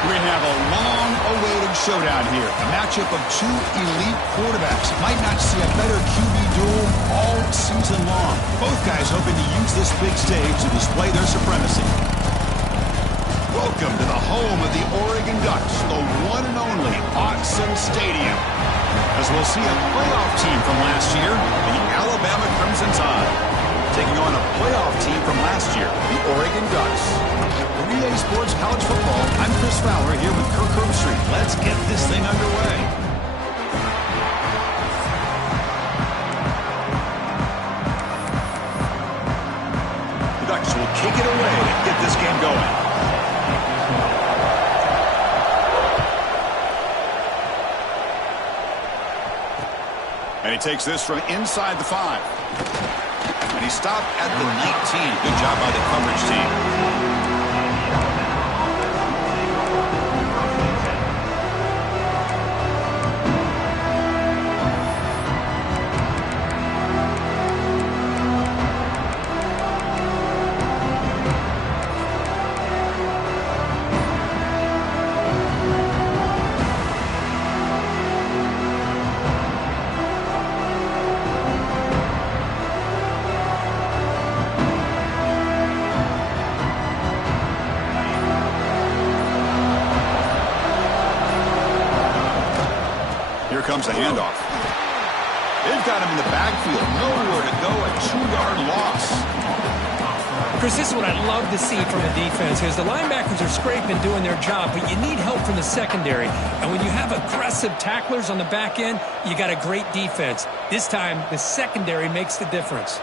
We have a long-awaited showdown here. A matchup of two elite quarterbacks. Might not see a better QB duel all season long. Both guys hoping to use this big stage to display their supremacy. Welcome to the home of the Oregon Ducks, the one and only Autzen Stadium. As we'll see a playoff team from last year, the Alabama Crimson Tide, taking on a playoff team from last year, the Oregon Ducks. For EA Sports College Football, I'm Chris Fowler here with Kirk Herbstreit. Let's get this thing underway. The Ducks will kick it away to get this game going. And he takes this from inside the 5. And he stopped at the 19. Good job by the coverage team. Comes a handoff. They've got him in the backfield. Nowhere to go. A 2-yard loss. Chris, this is what I'd love to see from the defense because the linebackers are scraping, doing their job, but you need help from the secondary. And when you have aggressive tacklers on the back end, you got a great defense. This time, the secondary makes the difference.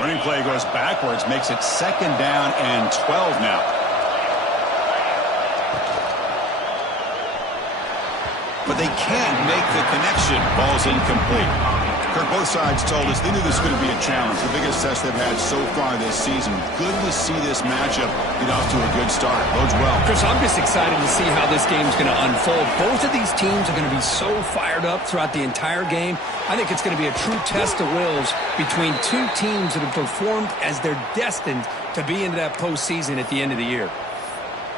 Running play goes backwards, makes it 2nd down and 12 now. But they can't make the connection. Ball's incomplete. Kirk, both sides told us they knew this was going to be a challenge. The biggest test they've had so far this season. Good to see this matchup get off to a good start. Bodes well. Chris, I'm just excited to see how this game's going to unfold. Both of these teams are going to be so fired up throughout the entire game. I think it's going to be a true test of wills between two teams that have performed as they're destined to be into that postseason at the end of the year.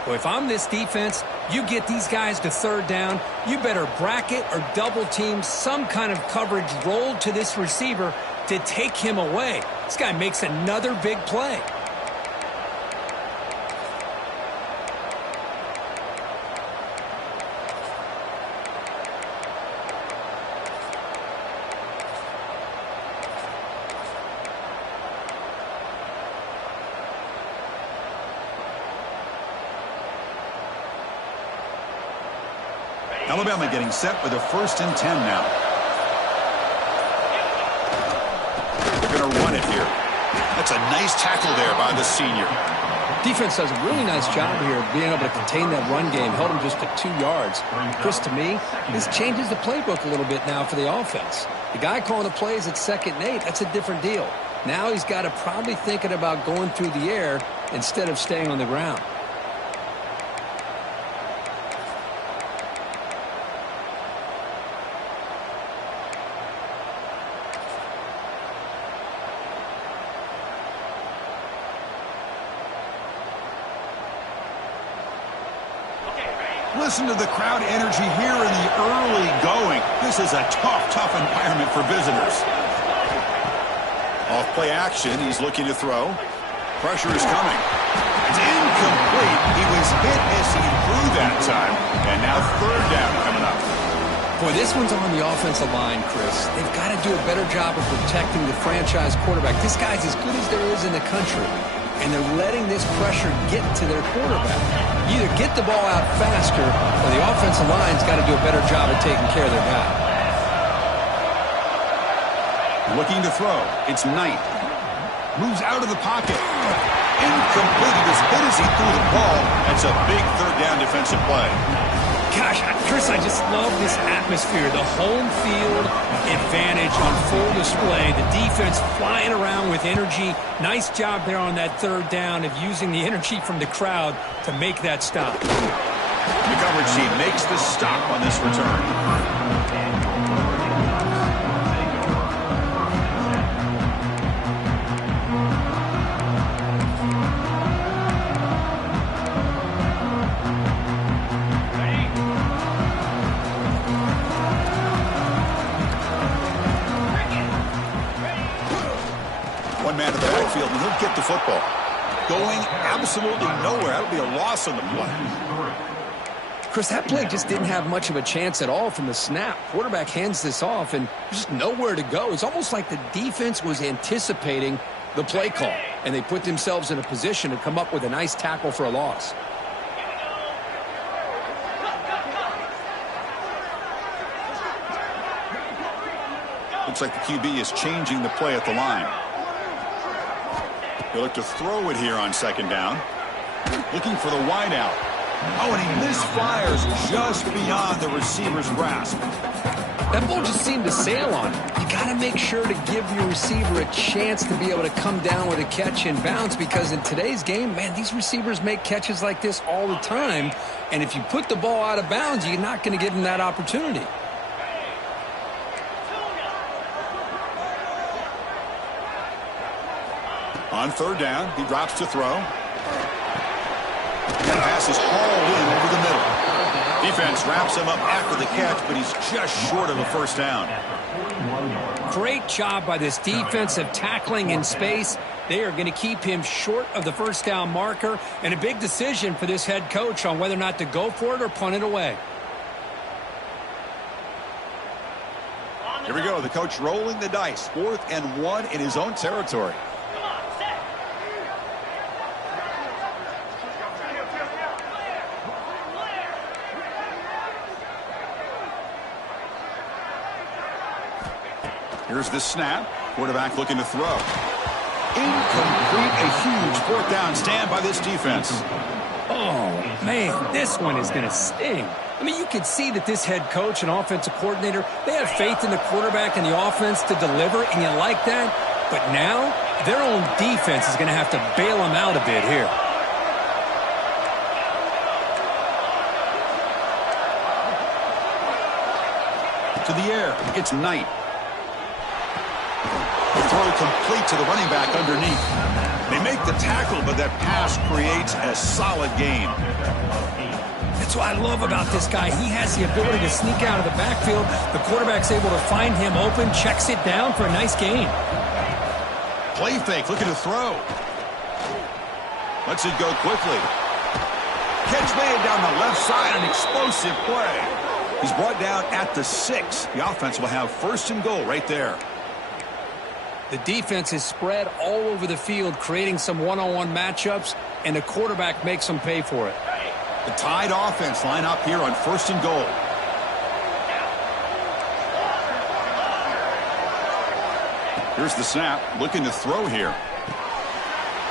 Well, if I'm this defense, you get these guys to 3rd down, you better bracket or double team some kind of coverage rolled to this receiver to take him away. This guy makes another big play. Alabama getting set with a 1st and 10 now. They're going to run it here. That's a nice tackle there by the senior. Defense does a really nice job here of being able to contain that run game. Held him just to 2 yards. Chris, to me, this changes the playbook a little bit now for the offense. The guy calling the plays at 2nd and 8, that's a different deal. Now he's got to probably thinking about going through the air instead of staying on the ground. Listen to the crowd energy here in the early going. This is a tough environment for visitors. Off play action, he's looking to throw. Pressure is coming. It's incomplete. He was hit as he threw that time. And now 3rd down coming up. Boy, this one's on the offensive line, Chris. They've got to do a better job of protecting the franchise quarterback. This guy's as good as there is in the country. And they're letting this pressure get to their quarterback. You either get the ball out faster, or the offensive line's got to do a better job of taking care of their guy. Looking to throw. It's Knight. Moves out of the pocket. Incomplete. He was hit as he threw the ball. That's a big 3rd down defensive play. Gosh, Chris, I just love this atmosphere. The home field advantage on full display. The defense flying around with energy. Nice job there on that 3rd down of using the energy from the crowd to make that stop. The coverage team makes the stop on this return. absolutely nowhere. That would be a loss on the play. Chris, that play just didn't have much of a chance at all from the snap. Quarterback hands this off, and there's just nowhere to go. It's almost like the defense was anticipating the play call, and they put themselves in a position to come up with a nice tackle for a loss. Looks like the QB is changing the play at the line. He'll look to throw it here on second down. Looking for the wideout. Oh, and he misfires just beyond the receiver's grasp. That ball just seemed to sail on him. You got to make sure to give your receiver a chance to be able to come down with a catch and bounce, because in today's game, man, these receivers make catches like this all the time. And if you put the ball out of bounds, you're not going to give them that opportunity. On third down, he drops to throw. That pass is hauled in over the middle. Defense wraps him up after the catch, but he's just short of a first down. Great job by this defensive tackling in space. They are going to keep him short of the first down marker, and a big decision for this head coach on whether or not to go for it or punt it away. Here we go, the coach rolling the dice. 4th and 1 in his own territory. Here's the snap. Quarterback looking to throw. Incomplete. A huge 4th down stand by this defense. Oh, man, this one is going to sting. I mean, you can see that this head coach and offensive coordinator, they have faith in the quarterback and the offense to deliver, and you like that. But now, their own defense is going to have to bail them out a bit here. To the air. It's Knight. The throw complete to the running back underneath. They make the tackle, but that pass creates a solid gain. That's what I love about this guy. He has the ability to sneak out of the backfield. The quarterback's able to find him open, checks it down for a nice gain. Play fake, looking to throw. Lets it go quickly. Catch made down the left side, an explosive play. He's brought down at the 6. The offense will have 1st and goal right there. The defense is spread all over the field, creating some one-on-one matchups, and the quarterback makes them pay for it. The Tide offense line up here on 1st and goal. Here's the snap, looking to throw here.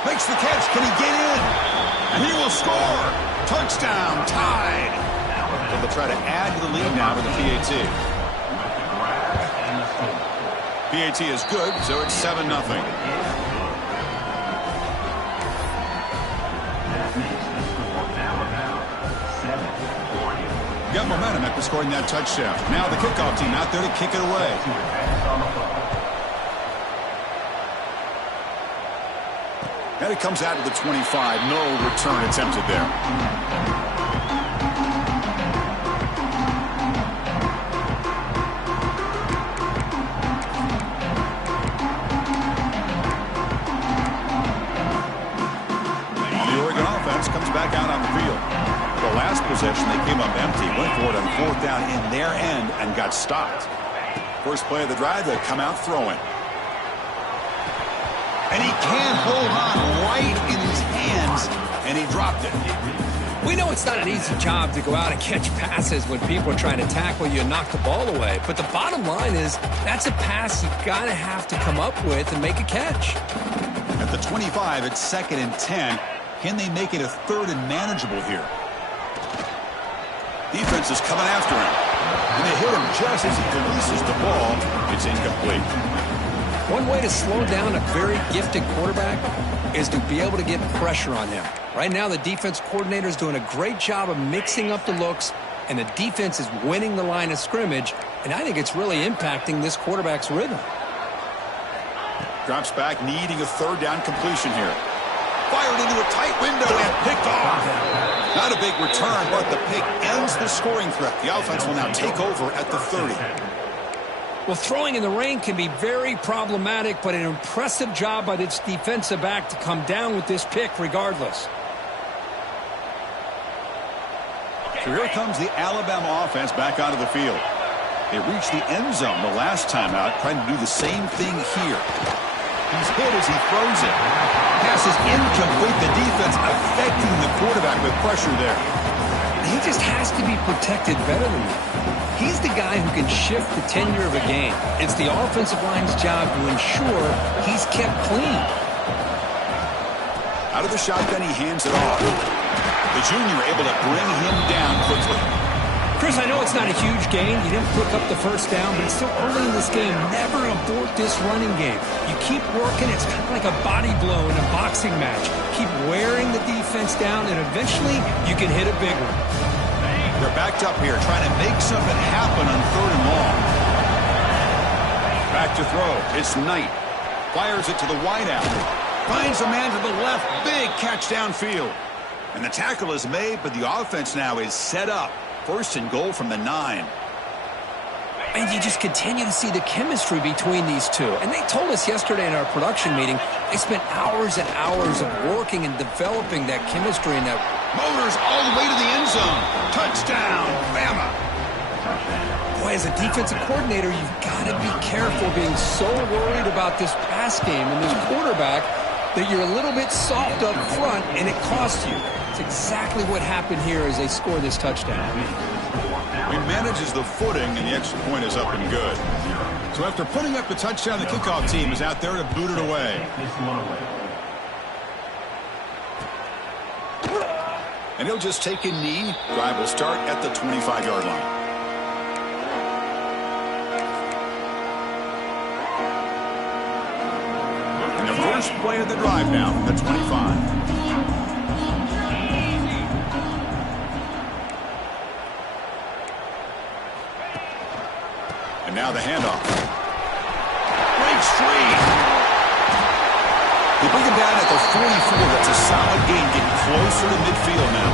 Makes the catch, can he get in? And he will score! Touchdown, Tide! So they'll try to add to the lead now with the PAT. PAT is good, so it's 7-0. Got momentum after scoring that touchdown. Now the kickoff team out there to kick it away. And it comes out to the 25. No return attempted there. Back out on the field. The last possession, they came up empty, went for it on 4th down in their end and got stopped. First play of the drive, they come out throwing. And he can't hold on right in his hands, and he dropped it. We know it's not an easy job to go out and catch passes when people are trying to tackle you and knock the ball away. But the bottom line is that's a pass you got to have to come up with and make a catch. At the 25, it's 2nd and 10. Can they make it a 3rd and manageable here? Defense is coming after him. And they hit him just as he releases the ball. It's incomplete. One way to slow down a very gifted quarterback is to be able to get pressure on him. Right now, the defense coordinator is doing a great job of mixing up the looks, and the defense is winning the line of scrimmage, and I think it's really impacting this quarterback's rhythm. Drops back, needing a 3rd down completion here. Fired into a tight window and picked off. Not a big return, but the pick ends the scoring threat. The offense will now take over at the 30. Well, throwing in the rain can be very problematic, but an impressive job by this defensive back to come down with this pick regardless. So here comes the Alabama offense back onto the field. They reached the end zone the last time out, trying to do the same thing here. He's hit as he throws it. Pass is incomplete. The defense affecting the quarterback with pressure there. He just has to be protected better than that. He's the guy who can shift the tenure of a game. It's the offensive line's job to ensure he's kept clean. Out of the shotgun, he hands it off. The junior able to bring him down quickly. Chris, I know it's not a huge gain. You didn't pick up the first down, but it's still early in this game. Never abort this running game. You keep working. It's kind of like a body blow in a boxing match. Keep wearing the defense down, and eventually you can hit a big one. They're backed up here, trying to make something happen on 3rd and long. Back to throw. It's Knight. Fires it to the wideout. Finds a man to the left. Big catch downfield. And the tackle is made, but the offense now is set up. 1st and goal from the 9. And you just continue to see the chemistry between these two. And they told us yesterday in our production meeting, they spent hours and hours of working and developing that chemistry and that. Motors all the way to the end zone. Touchdown, Bama. Boy, as a defensive coordinator, you've got to be careful being so worried about this pass game and this quarterback that you're a little bit soft up front and it costs you. It's exactly what happened here as they score this touchdown. He manages the footing, and the extra point is up and good. So after putting up the touchdown, the kickoff team is out there to boot it away. And he'll just take a knee. Drive will start at the 25-yard line. And the first play of the drive now from the 25. And now the handoff. Breaks free. They bring him down at the 44. That's a solid gain, getting closer to midfield now.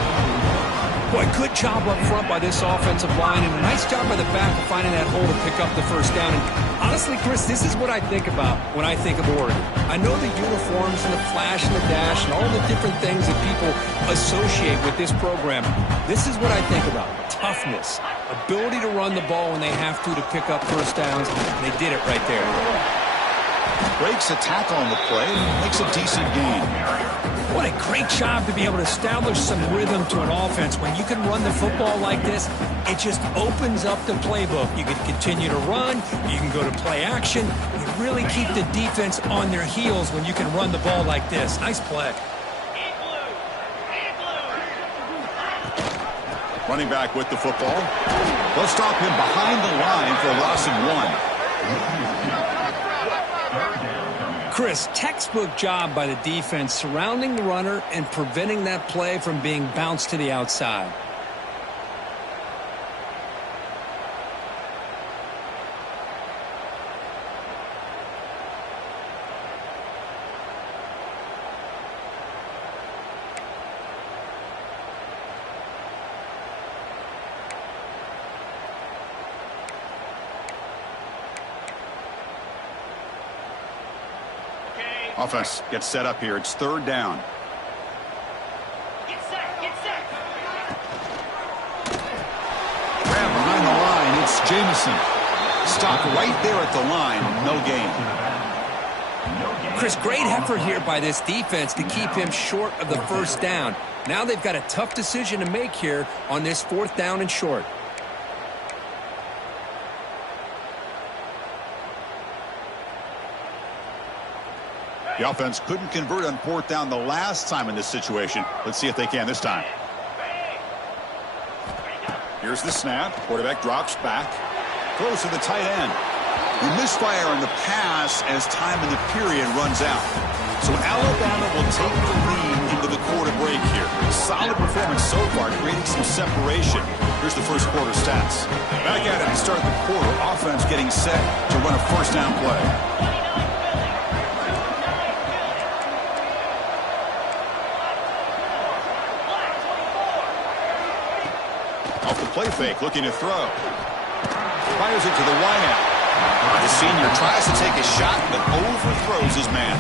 Boy, good job up front by this offensive line, and a nice job by the back of finding that hole to pick up the first down. And honestly, Chris, this is what I think about when I think of Oregon. I know the uniforms and the flash and the dash and all the different things that people associate with this program. This is what I think about. Toughness, ability to run the ball when they have to pick up first downs. And they did it right there. Breaks a tackle on the play and makes a decent gain. What a great job to be able to establish some rhythm to an offense. When you can run the football like this, it just opens up the playbook. You can continue to run. You can go to play action. You really keep the defense on their heels when you can run the ball like this. Nice play. Running back with the football. They'll stop him behind the line for a loss of 1. Chris, textbook job by the defense surrounding the runner and preventing that play from being bounced to the outside. Offense gets set up here. It's 3rd down. Get set, get set. Grab behind the line. It's Jamison. Stopped right there at the line. No gain. Chris, great effort here by this defense to keep him short of the first down. Now they've got a tough decision to make here on this 4th down and short. The offense couldn't convert on 4th down the last time in this situation. Let's see if they can this time. Here's the snap. Quarterback drops back. Throws to the tight end. We misfire on the pass as time in the period runs out. So Alabama will take the lead into the quarter break here. Solid performance so far, creating some separation. Here's the first quarter stats. Back at it to start the quarter. Offense getting set to run a first down play. Off the play fake, looking to throw. Fires it to the wideout. The senior tries to take a shot, but overthrows his man.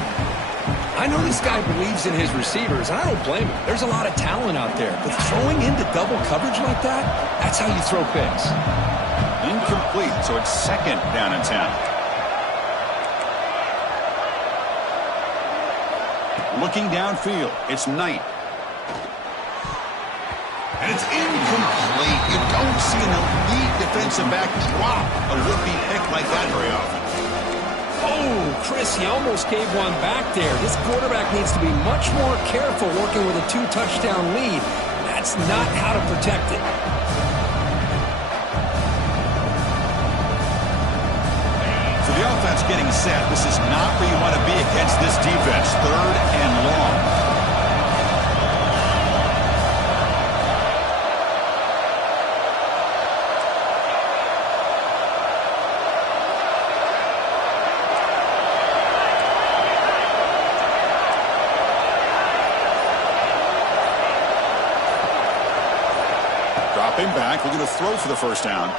I know this guy believes in his receivers, and I don't blame him. There's a lot of talent out there, but throwing into double coverage like that, that's how you throw picks. Incomplete, so it's second down and 10. Looking downfield, it's Knight. And it's incomplete. You don't see an elite defensive back drop a would-be pick like that very often. Oh, Chris, he almost gave one back there. This quarterback needs to be much more careful working with a 2-touchdown lead. That's not how to protect it. So the offense getting set. This is not where you want to be against this defense. Third and long. Dropping back, looking to throw for the first down.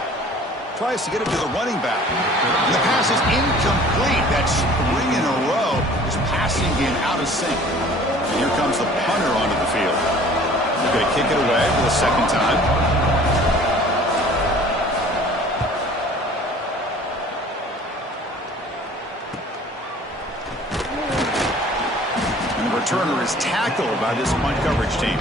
Tries to get it to the running back. And the pass is incomplete. That spring in a row is passing game out of sync. And here comes the punter onto the field. They're going to kick it away for the second time. And the returner is tackled by this punt coverage team.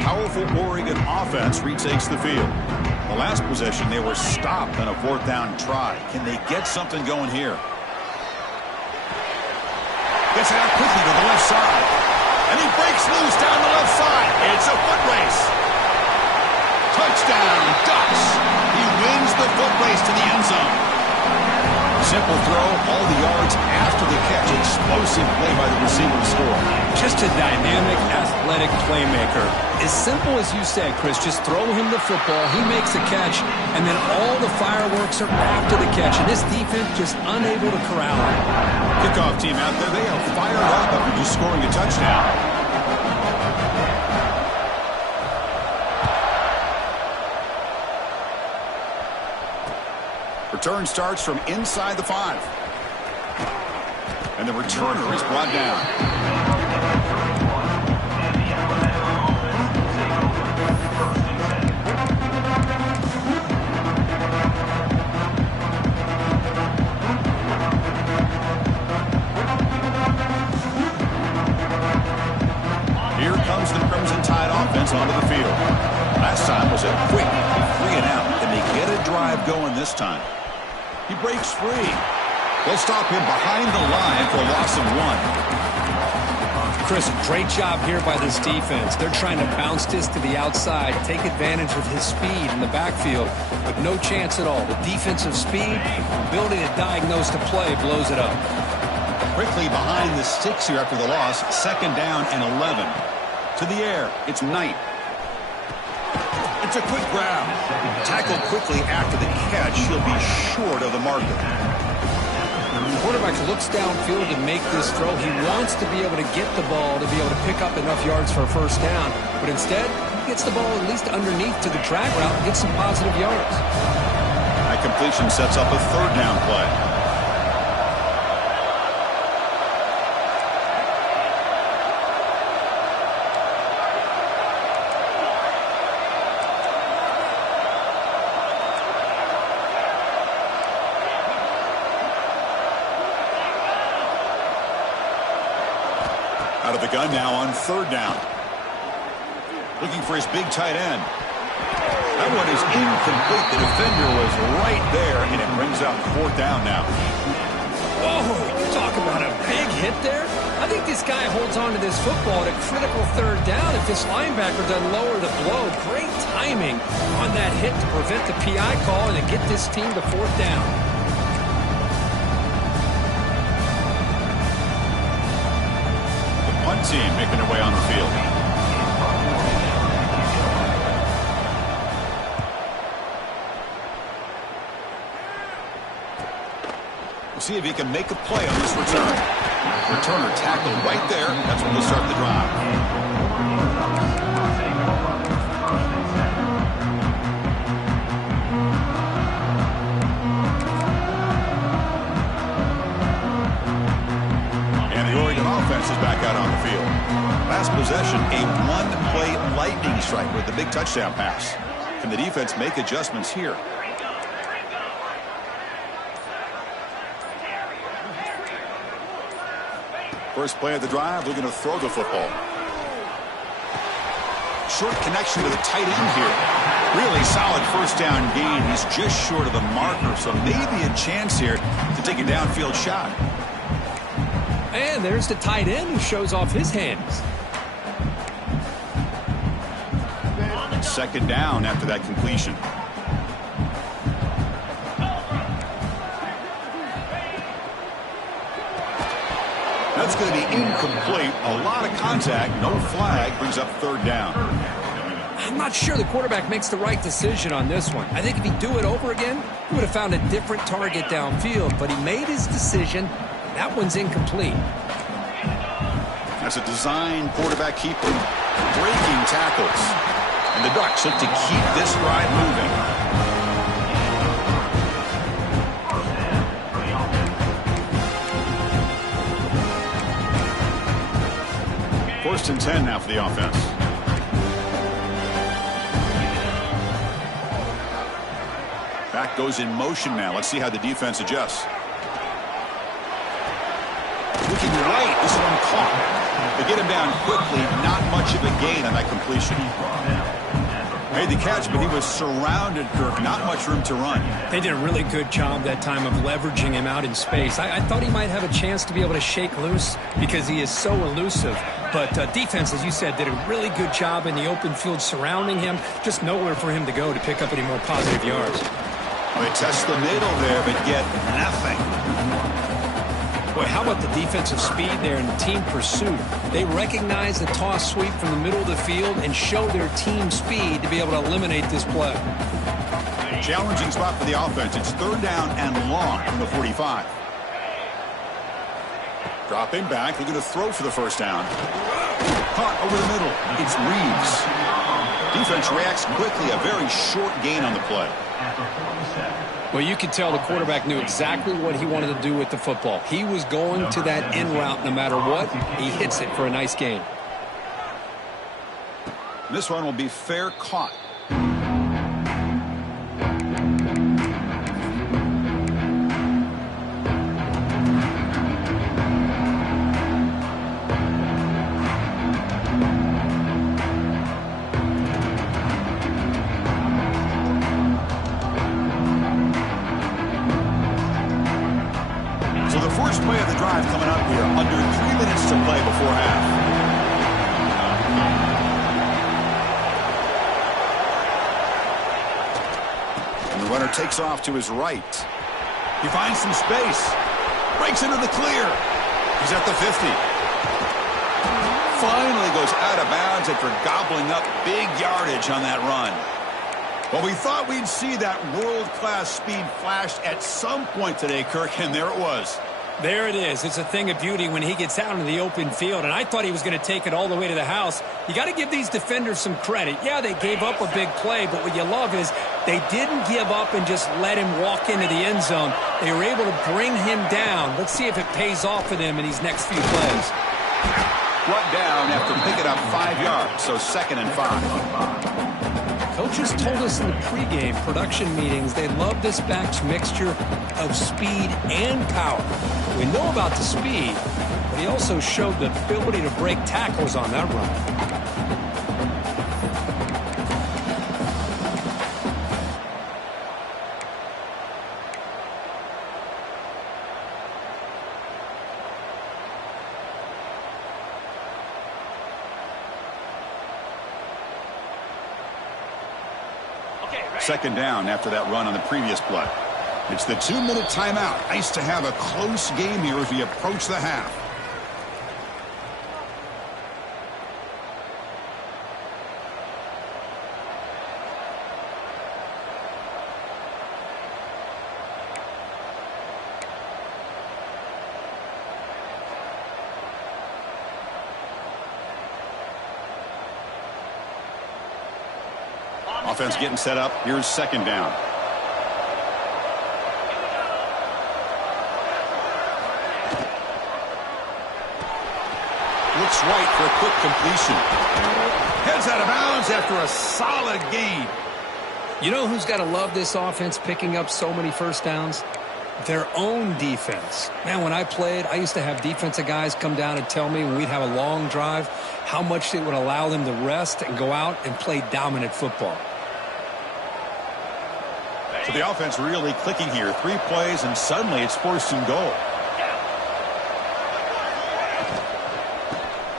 Powerful Oregon offense retakes the field. The last possession, they were stopped on a fourth down try. Can they get something going here? Gets it out quickly to the left side. And he breaks loose down the left side. It's a foot race. Touchdown, Ducks. He wins the foot race to the end zone. Simple throw, all the yards after the catch. Explosive play by the receiver to score. Just a dynamic, athletic playmaker. As simple as you said, Chris, just throw him the football, he makes a catch, and then all the fireworks are after the catch, and this defense just unable to corral him. Kickoff team out there, they are fired up after just scoring a touchdown. Return starts from inside the 5. And the returner is brought down. Here comes the Crimson Tide offense onto the field. Last time was a quick 3 and out. Can they get a drive going this time? He breaks free. They'll stop him behind the line for a loss of 1. Chris, great job here by this defense. They're trying to bounce this to the outside, take advantage of his speed in the backfield, but no chance at all. The defensive speed, ability to diagnose the play, blows it up. Quickly behind the sticks here after the loss. Second down and 11. To the air, it's Knight. It's a quick grab. Tackled quickly after the catch. He'll be short of the marker. The quarterback looks downfield to make this throw. He wants to be able to get the ball to be able to pick up enough yards for a first down. But instead, he gets the ball at least underneath to the drag route and gets some positive yards. That completion sets up a third down play. Out of the gun now on third down. Looking for his big tight end. That one is incomplete. The defender was right there, and it brings up fourth down now. Whoa, you talk about a big hit there. I think this guy holds on to this football at a critical third down if this linebacker doesn't lower the blow. Great timing on that hit to prevent the PI call and to get this team to fourth down. One team making their way on the field. We'll see if he can make a play on this return. Returner tackled right there. That's when they'll start the drive. And the Oregon offense is back out on the field. Last possession, a one-play lightning strike with the big touchdown pass. Can the defense make adjustments here? First play of the drive, we're going to throw the football. Short connection to the tight end here. Really solid first down gain. He's just short of the marker, so maybe a chance here to take a downfield shot. And there's the tight end who shows off his hands. Second down after that completion. That's going to be incomplete. A lot of contact. No flag. Brings up third down. I'm not sure the quarterback makes the right decision on this one. I think if he'd do it over again, he would have found a different target downfield. But he made his decision. That one's incomplete. That's a design quarterback keeper. Breaking tackles. And the Ducks look to keep this drive moving. First and 10 now for the offense. Back goes in motion now. Let's see how the defense adjusts. Looking right. This one caught. They get him down quickly. Not much of a gain on that completion. Made the catch, but he was surrounded, Kirk. Not much room to run. They did a really good job that time of leveraging him out in space. I thought he might have a chance to be able to shake loose because he is so elusive. But defense, as you said, did a really good job in the open field surrounding him. Just nowhere for him to go to pick up any more positive yards. They test the middle there, but get nothing. Boy, how about the defensive speed there and the team pursuit? They recognize the toss sweep from the middle of the field and show their team speed to be able to eliminate this play. Challenging spot for the offense. It's third down and long from the 45. Dropping back. They're going to throw for the first down. Caught over the middle. It's Reeves. Defense reacts quickly. A very short gain on the play. Well, you could tell the quarterback knew exactly what he wanted to do with the football. He was going to that in route no matter what. He hits it for a nice gain. This one will be fair caught. First play of the drive coming up here. Under 3 minutes to play before half. And the runner takes off to his right. He finds some space. Breaks into the clear. He's at the 50. Finally goes out of bounds after gobbling up big yardage on that run. Well, we thought we'd see that world-class speed flashed at some point today, Kirk, and there it was. There it is. It's a thing of beauty when he gets out in the open field, and I thought he was going to take it all the way to the house. You got to give these defenders some credit. Yeah, they gave up a big play, but what you love is they didn't give up and just let him walk into the end zone. They were able to bring him down. Let's see if it pays off for them in these next few plays. Brought down after picking up 5 yards, so 2nd and 5. Coaches told us in the pregame production meetings they love this back's mixture of speed and power. We know about the speed, but he also showed the ability to break tackles on that run. Second down after that run on the previous play. It's the 2-minute timeout. Nice to have a close game here as we approach the half. Offense getting set up. Here's second down. Looks right for a quick completion. Heads out of bounds after a solid gain. You know who's got to love this offense picking up so many first downs? Their own defense. Man, when I played, I used to have defensive guys come down and tell me when we'd have a long drive how much it would allow them to rest and go out and play dominant football. So the offense really clicking here. 3 plays, and suddenly it's 4th and goal.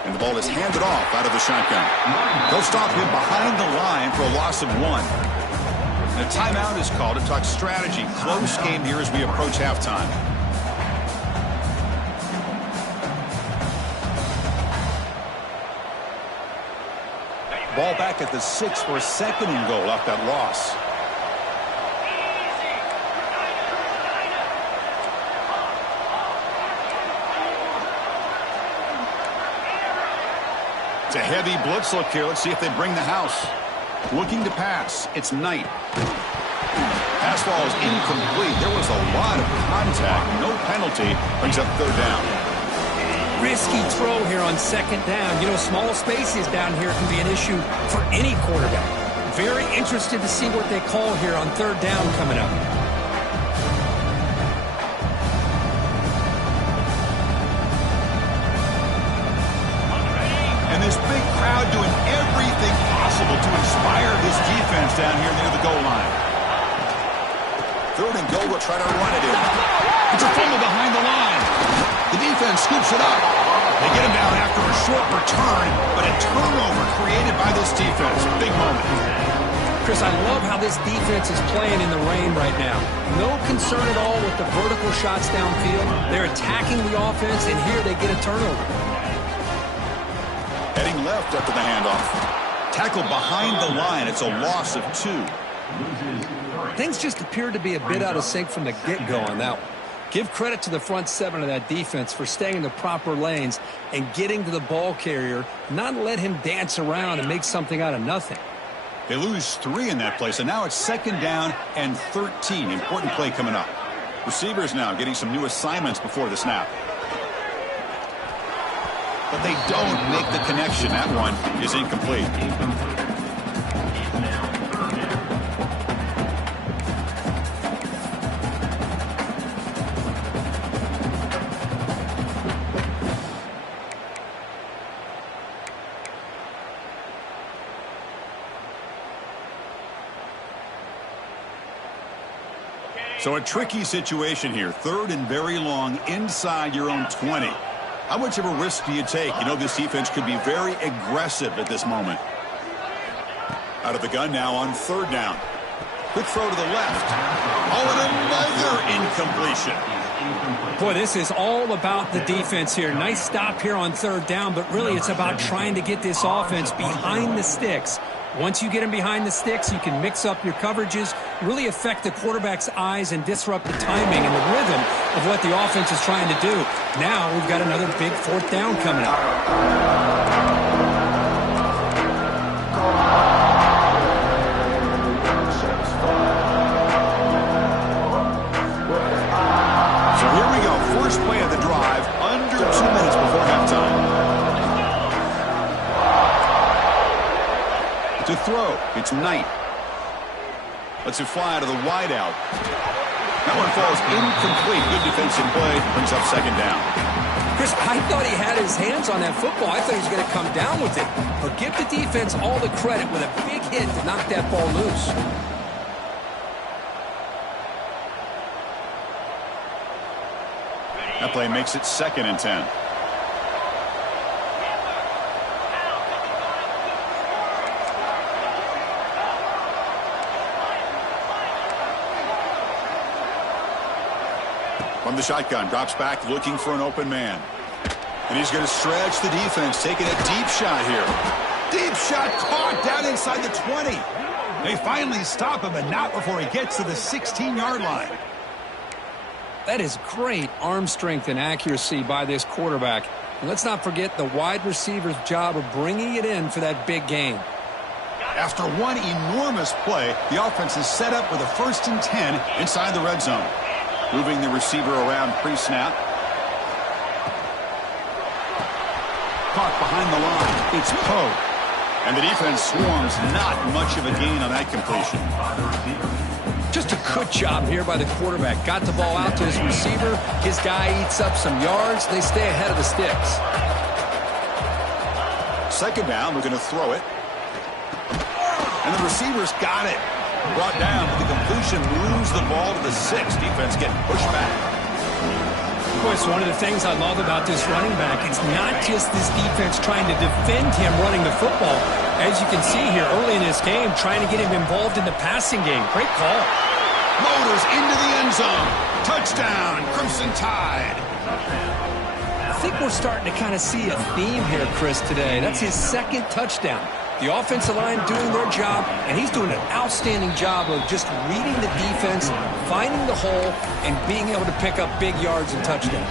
And the ball is handed off out of the shotgun. They'll stop him behind the line for a loss of 1. And a timeout is called to talk strategy. Close game here as we approach halftime. Ball back at the 6 for a 2nd and goal off that loss. It's a heavy blitz look here. Let's see if they bring the house. Looking to pass. It's Knight. Pass ball is incomplete. There was a lot of contact. No penalty. Brings up 3rd down. Risky throw here on 2nd down. You know, small spaces down here can be an issue for any quarterback. Very interested to see what they call here on 3rd down coming up. And this big crowd doing everything possible to inspire this defense down here near the goal line. 3rd and goal, will try to run it in. It's a fumble behind the line. The defense scoops it up. They get him down after a short return, but a turnover created by this defense. Big moment. Chris, I love how this defense is playing in the rain right now. No concern at all with the vertical shots downfield. They're attacking the offense, and here they get a turnover. Heading left after the handoff. Tackle behind the line. It's a loss of 2. Things just appeared to be a bit out of sync from the get-go on that one. Give credit to the front 7 of that defense for staying in the proper lanes and getting to the ball carrier, not let him dance around and make something out of nothing. They lose 3 in that play, so now it's 2nd down and 13. Important play coming up. Receivers now getting some new assignments before the snap. But they don't make the connection. That one is incomplete. So a tricky situation here. 3rd and very long inside your own 20. How much of a risk do you take? You know this defense could be very aggressive at this moment. Out of the gun now on 3rd down. Quick throw to the left. Oh, and another incompletion. Boy, this is all about the defense here. Nice stop here on 3rd down, but really it's about trying to get this offense behind the sticks. Once you get them behind the sticks, you can mix up your coverages, really affect the quarterback's eyes and disrupt the timing and the rhythm of what the offense is trying to do. Now we've got another big 4th down coming up. So here we go. First play of the drive, under 2 minutes before halftime. To throw, it's Knight. Lets it fly out of the wideout. That one falls incomplete. Good defensive play. Brings up 2nd down. Chris, I thought he had his hands on that football. I thought he was going to come down with it. But give the defense all the credit with a big hit to knock that ball loose. That play makes it 2nd and 10. From the shotgun, drops back looking for an open man. And he's going to stretch the defense, taking a deep shot here. Deep shot caught down inside the 20. They finally stop him, but not before he gets to the 16-yard line. That is great arm strength and accuracy by this quarterback. And let's not forget the wide receiver's job of bringing it in for that big game. After one enormous play, the offense is set up with a 1st and 10 inside the red zone. Moving the receiver around pre-snap. Caught behind the line. It's Poe. And the defense swarms. Not much of a gain on that completion. Just a good job here by the quarterback. Got the ball out to his receiver. His guy eats up some yards. They stay ahead of the sticks. 2nd down, we're going to throw it. And the receiver's got it. Brought down, but the completion moves the ball to the 6. Defense getting pushed back. Boy, it's one of the things I love about this running back. It's not just this defense trying to defend him running the football. As you can see here early in this game, trying to get him involved in the passing game. Great call. Motors into the end zone. Touchdown, Crimson Tide. I think we're starting to kind of see a theme here, Chris, today. That's his 2nd touchdown. The offensive line doing their job, and he's doing an outstanding job of just reading the defense, finding the hole, and being able to pick up big yards and touchdowns.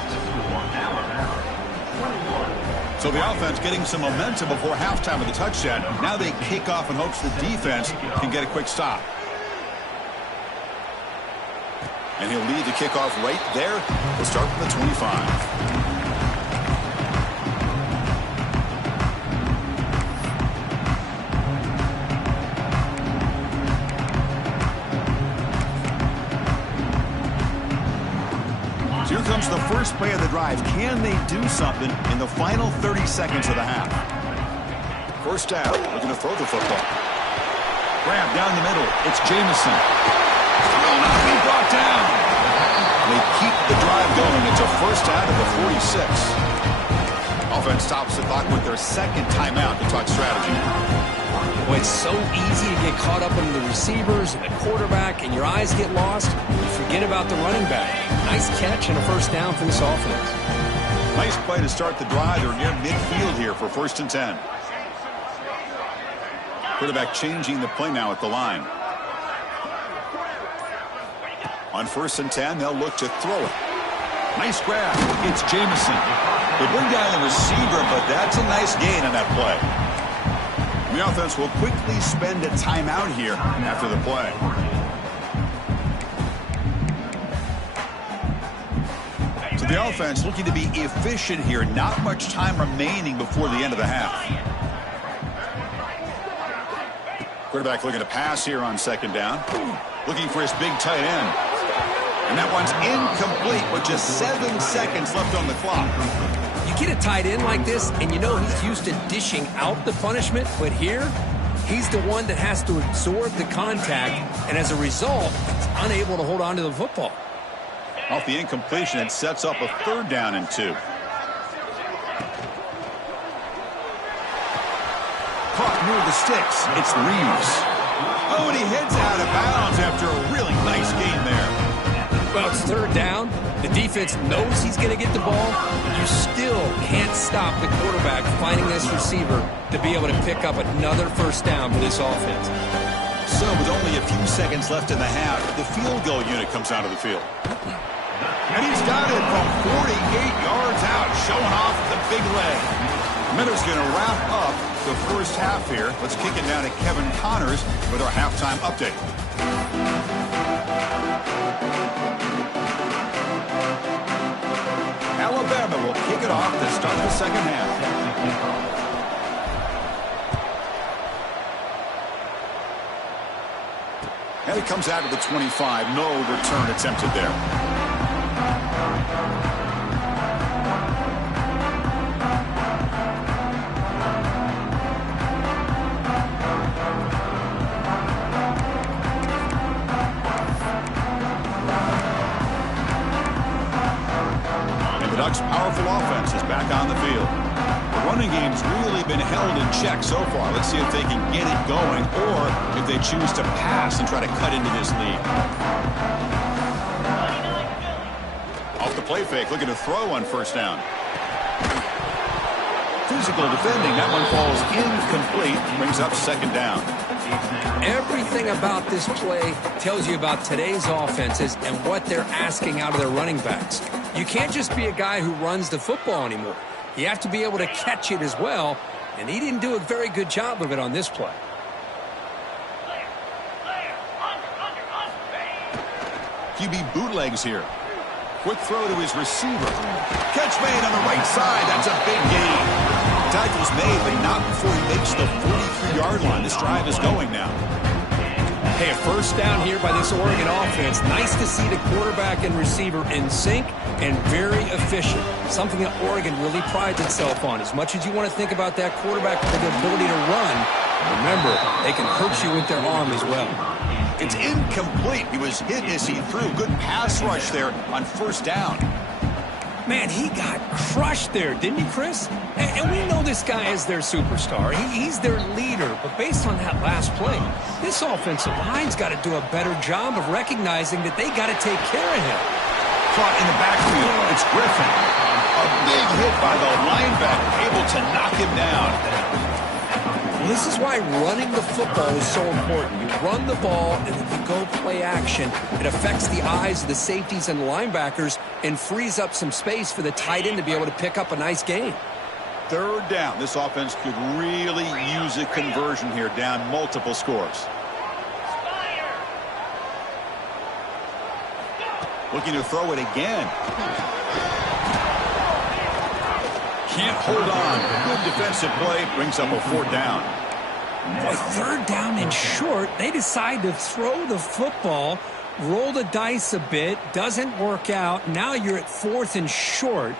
So the offense getting some momentum before halftime with the touchdown. Now they kick off in hopes the defense can get a quick stop. And he'll lead the kickoff right there. We'll start from the 25. Here comes the first play of the drive. Can they do something in the final 30 seconds of the half? 1st down. Looking to throw the football. Grab down the middle. It's Jamison. Will not be brought down. They keep the drive going. It's a 1st down to the 46. Offense stops the clock with their 2nd timeout to talk strategy. Boy, it's so easy to get caught up in the receivers and the quarterback, and your eyes get lost. You forget about the running back. Nice catch and a 1st down for this offense. Nice play to start the drive. They're near midfield here for 1st and 10. Quarterback changing the play now at the line. On 1st and 10, they'll look to throw it. Nice grab. It's Jamison. They bring down the receiver, but that's a nice gain on that play. The offense will quickly spend a timeout here after the play. So the offense looking to be efficient here. Not much time remaining before the end of the half. Quarterback looking to pass here on 2nd down. Looking for his big tight end. And that one's incomplete with just 7 seconds left on the clock. You get a tight end like this, and you know he's used to dishing out the punishment, but here, he's the one that has to absorb the contact, and as a result, he's unable to hold on to the football. Off the incompletion, it sets up a 3rd down and 2. Caught near the sticks. It's Reeves. Oh, and he heads out of bounds after a really nice gain there. Well, it's 3rd down. The defense knows he's going to get the ball. You still can't stop the quarterback finding this receiver to be able to pick up another 1st down for this offense. So with only a few seconds left in the half, the field goal unit comes out of the field. And he's got it from 48 yards out, showing off the big leg. Meadows going to wrap up the 1st half here. Let's kick it down to Kevin Connors with our halftime update. Alabama will kick it off to start the 2nd half. And it comes out to the 25. No return attempted there. Ducks' powerful offense is back on the field. The running game's really been held in check so far. Let's see if they can get it going or if they choose to pass and try to cut into this lead. Off the play fake, looking to throw on 1st down. Physical defending. That one falls incomplete. Brings up 2nd down. Everything about this play tells you about today's offenses and what they're asking out of their running backs. You can't just be a guy who runs the football anymore. You have to be able to catch it as well, and he didn't do a very good job of it on this play. QB bootlegs here. Quick throw to his receiver. Catch made on the right side. That's a big gain. Tackle's made, but not before he makes the 43-yard line. This drive is going now. Hey, a first down here by this Oregon offense. Nice to see the quarterback and receiver in sync and very efficient. Something that Oregon really prides itself on. As much as you want to think about that quarterback with the ability to run, remember, they can hurt you with their arm as well. It's incomplete. He was hit as he threw. Good pass rush there on first down. Man, he got crushed there, didn't he, Chris? And we know this guy is their superstar. He's their leader. But based on that last play, this offensive line's got to do a better job of recognizing that they got to take care of him. Caught in the backfield. It's Griffin. A big hit by the linebacker, able to knock him down. Well, this is why running the football is so important. You run the ball, and if you go play action, it affects the eyes of the safeties and linebackers and frees up some space for the tight end to be able to pick up a nice gain. Third down. This offense could really use a conversion here, down multiple scores. Looking to throw it again. Can't hold on. Good defensive play. Brings up a fourth down. Boy, third down and short. They decide to throw the football, roll the dice a bit. Doesn't work out. Now you're at fourth and short.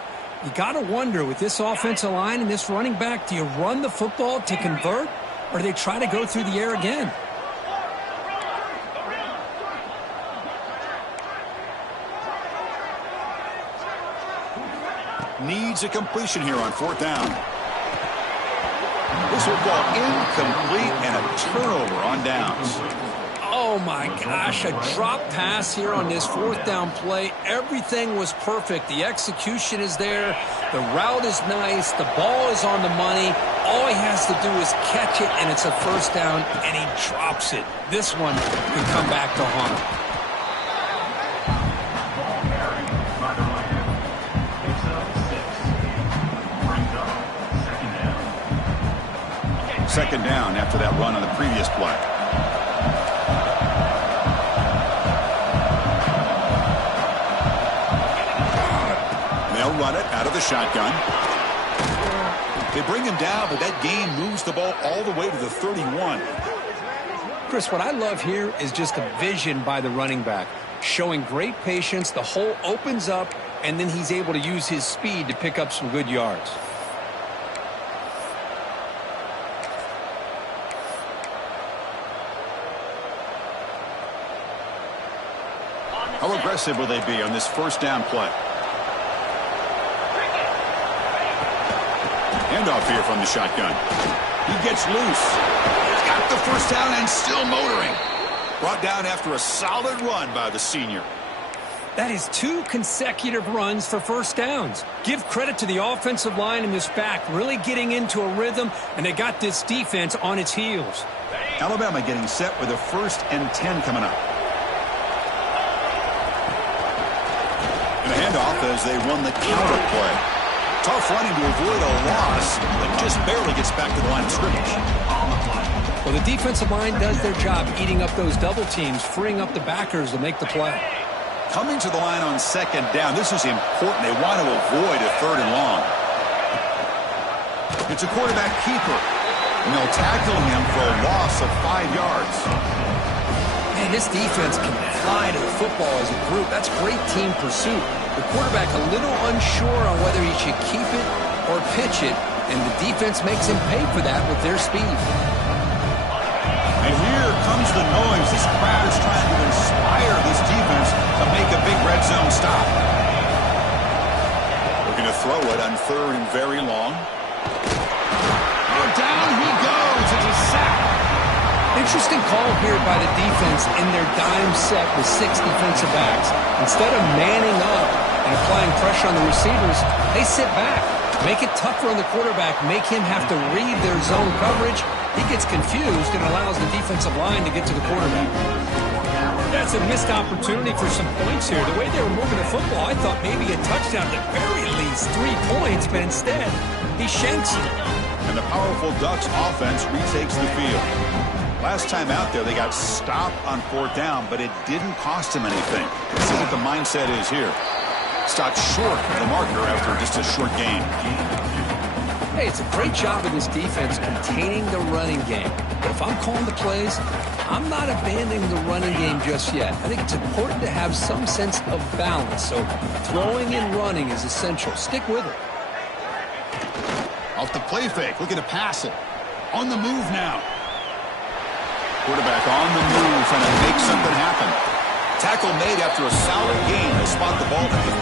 You got to wonder, with this offensive line and this running back, do you run the football to convert, or do they try to go through the air again? Needs a completion here on fourth down. This will fall incomplete and a turnover on downs. Oh my gosh, a drop pass here on this fourth down play. Everything was perfect. The execution is there. The route is nice. The ball is on the money. All he has to do is catch it, and it's a first down, and he drops it. This one could come back to haunt him. Second down after that run on the previous play. They'll run it out of the shotgun. They bring him down, but that gain moves the ball all the way to the 31. Chris, what I love here is just the vision by the running back. Showing great patience, the hole opens up, and then he's able to use his speed to pick up some good yards. How aggressive will they be on this first down play? Handoff here from the shotgun. He gets loose. He's got the first down and still motoring. Brought down after a solid run by the senior. That is 2 consecutive runs for first downs. Give credit to the offensive line and this back really getting into a rhythm, and they got this defense on its heels. Alabama getting set with a 1st and 10 coming up. And a handoff as they run the counter play. Tough running to avoid a loss, but just barely gets back to the line of scrimmage. Well, the defensive line does their job eating up those double teams, freeing up the backers to make the play. Coming to the line on second down, this is important. They want to avoid a 3rd and long. It's a quarterback keeper, and they'll tackle him for a loss of 5 yards. Man, this defense can fly to the football as a group. That's great team pursuit. The quarterback a little unsure on whether he should keep it or pitch it, and the defense makes him pay for that with their speed. And here comes the noise. This crowd is trying to inspire this defense to make a big red zone stop. Looking to throw it on 3rd and very long. Oh, down he goes. It's a sack. Interesting call here by the defense in their dime set with 6 defensive backs. Instead of manning up and applying pressure on the receivers, they sit back. Make it tougher on the quarterback. Make him have to read their zone coverage. He gets confused and allows the defensive line to get to the quarterback. That's a missed opportunity for some points here. The way they were moving the football, I thought maybe a touchdown, at the very least 3 points, but instead, he shanks it. And the powerful Ducks offense retakes the field. Last time out there, they got stopped on 4th down, but it didn't cost them anything. Let's see what the mindset is here. Stopped short of the marker after just a short gain. Hey, it's a great job of this defense containing the running game. But if I'm calling the plays, I'm not abandoning the running game just yet. I think it's important to have some sense of balance. So throwing and running is essential. Stick with it. Off the play fake, looking to pass it. On the move now. Quarterback on the move, trying to make something happen. Tackle made after a solid gain. They spot the ball at the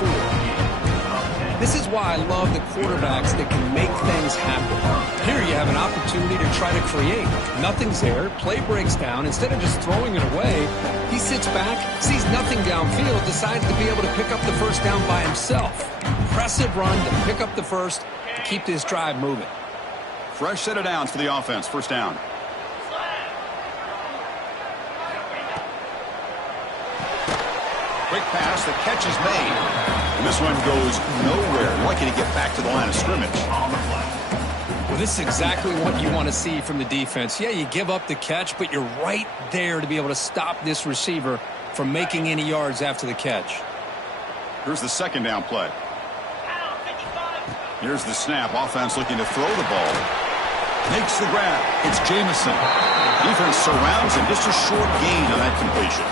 34. This is why I love the quarterbacks that can make things happen. Here you have an opportunity to try to create. Nothing's there. Play breaks down. Instead of just throwing it away, he sits back, sees nothing downfield, decides to be able to pick up the first down by himself. Impressive run to pick up the first to keep this drive moving. Fresh set of downs for the offense. First down. Quick pass. The catch is made. And this one goes nowhere. Lucky to get back to the line of scrimmage. Well, this is exactly what you want to see from the defense. Yeah, you give up the catch, but you're right there to be able to stop this receiver from making any yards after the catch. Here's the second down play. Here's the snap. Offense looking to throw the ball. Makes the grab. It's Jamison. Defense surrounds him. Just a short gain on that completion.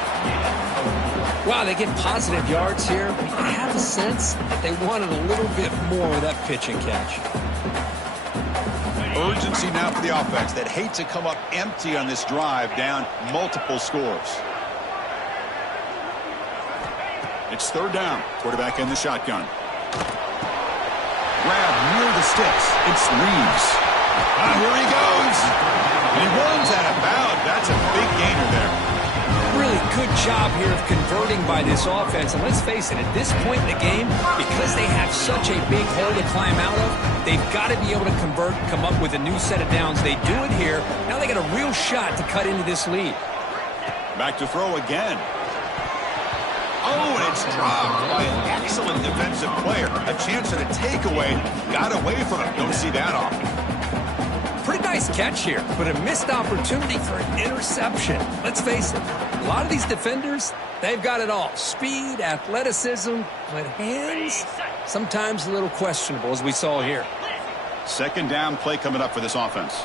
Wow, they get positive yards here. I have a sense that they wanted a little bit more with that pitch and catch. Urgency now for the offense that hate to come up empty on this drive, down multiple scores. It's third down. Quarterback in the shotgun. Grab near the sticks. It's Reeves. Here he goes. And he runs out of bounds. That's a big gainer there. Really good job here of converting by this offense. And let's face it, at this point in the game, because they have such a big hole to climb out of, they've got to be able to convert, come up with a new set of downs. They do it here. Now they got a real shot to cut into this lead. Back to throw again. Oh, and it's dropped by an excellent defensive player. A chance at a takeaway. Got away from him. Don't see that often. Pretty nice catch here, but a missed opportunity for an interception. Let's face it, a lot of these defenders, they've got it all. Speed, athleticism, but hands, sometimes a little questionable, as we saw here. Second down play coming up for this offense.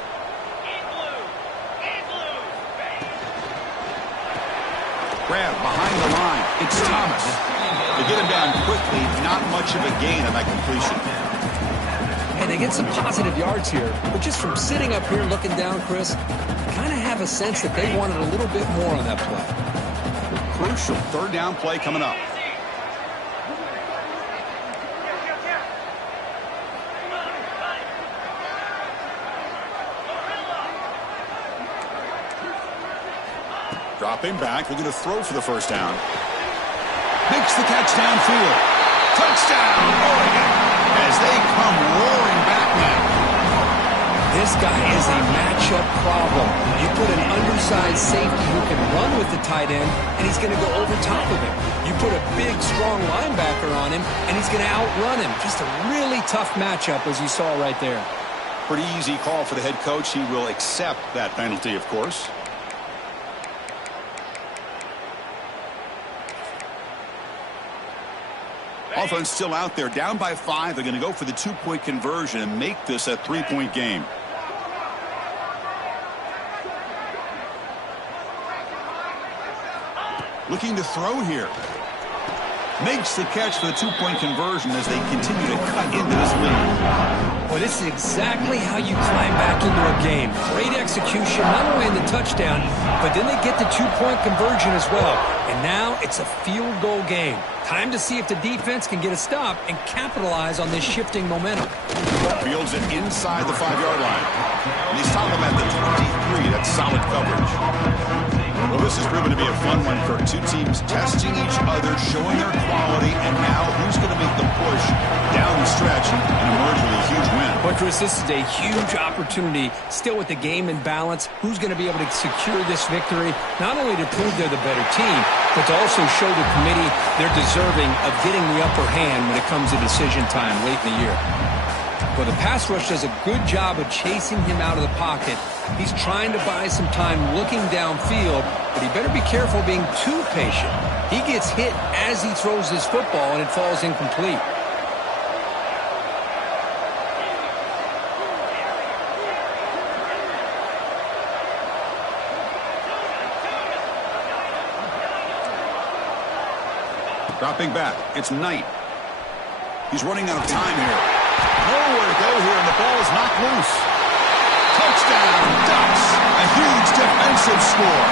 Grab behind the line. It's Thomas. They get him down quickly. Not much of a gain on that completion. And they get some positive yards here, but just from sitting up here looking down, Chris, kind of have a sense that they wanted a little bit more on that play. Crucial third down play coming up. Dropping back, looking to throw for the first down. Makes the catch downfield. Touchdown, Oregon, as they come roaring back now. This guy is a matchup problem. You put an undersized safety who can run with the tight end, and he's going to go over top of him. You put a big, strong linebacker on him, and he's going to outrun him. Just a really tough matchup, as you saw right there. Pretty easy call for the head coach. He will accept that penalty, of course. Offense still out there, down by 5. They're going to go for the 2-point conversion and make this a 3-point game. Looking to throw here. Makes the catch for the 2-point conversion as they continue to cut into this lead. Well, this is exactly how you climb back into a game. Great execution, not only in the touchdown, but then they get the 2-point conversion as well. And now it's a field goal game. Time to see if the defense can get a stop and capitalize on this shifting momentum. Fields it inside the 5-yard line. And they stop him at the 23. That's solid coverage. Well, this has proven to be a fun one for two teams testing each other, showing their quality, and now who's going to make the push down the stretch and emerge with a huge win. Well, Chris, this is a huge opportunity, still with the game in balance. Who's going to be able to secure this victory, not only to prove they're the better team, but to also show the committee they're deserving of getting the upper hand when it comes to decision time late in the year. Well, the pass rush does a good job of chasing him out of the pocket He's trying to buy some time looking downfield, but he better be careful being too patient. He gets hit as he throws his football, and it falls incomplete. Dropping back, it's Knight. He's running out of time here. Nowhere to go here, and the ball is knocked loose. Touchdown, Ducks! A huge defensive score.